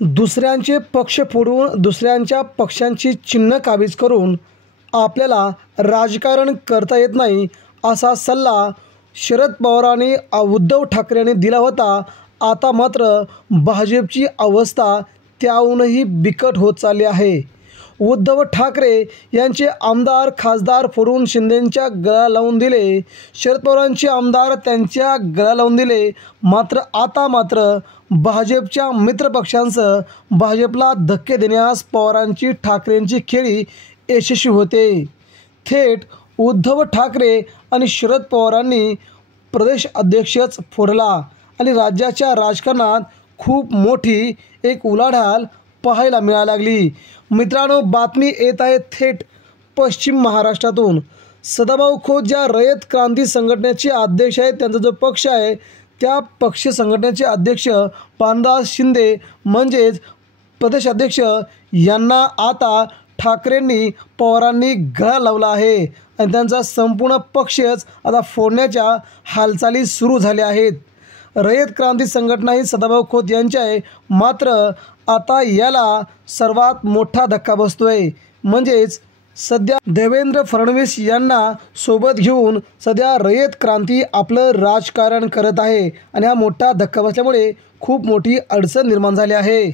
दुसऱ्यांचे पक्ष फोडून दुसऱ्यांच्या पक्षांची चिन्ह काबीज करून आपल्याला राजकारण करता येत नाही असा सल्ला शरद पवारांनी उद्धव ठाकरे यांनी दिला होता। आता मात्र भाजपची अवस्था त्याहूनही बिकट होत चालली आहे। उद्धव ठाकरे यांचे आमदार खासदार फोडून शिंदेंच्या गळा लावून दिले, शरद पवारांचे आमदार त्यांच्या गळा लावून दिले। आता भाजपच्या मित्रपक्षांसह भाजपला धक्के देण्यास पवारांची ठाकरेंची खेळी यशस्वी होते। थेट उद्धव ठाकरे आणि शरद पवारांनी प्रदेश अध्यक्षच फोडला आणि राज्याच्या राजकारणात खूप मोठी एक उलाढाल पाहायला मिळायला लागली। मित्रांनो, बातमी येत आहे थेट पश्चिम महाराष्ट्रातून। सदाभाऊ खोत ज्या रयत क्रांती संघटनेचे अध्यक्ष आहेत, त्यांचा जो पक्ष आहे त्या पक्ष संघटनेचे अध्यक्ष पांडुरंग शिंदे म्हणजेच प्रदेश अध्यक्ष यांना आता ठाकरेंनी पवारांनी गळा लावला आहे आणि त्यांचा संपूर्ण पक्षच आता फोडण्याच्या हालचाली सुरू झाल्या आहेत। रयत क्रांती संघटना ही सदाभाऊ खोत यांची आहे, मात्र आता याला सर्वात मोठा धक्का बसतोय। म्हणजेच सध्या देवेंद्र फडणवीस यांना सोबत घेऊन सध्या रयत क्रांती आपलं राजकारण करत आहे आणि हा मोठा धक्का बसल्यामुळे खूप मोठी अडचण निर्माण झाली आहे।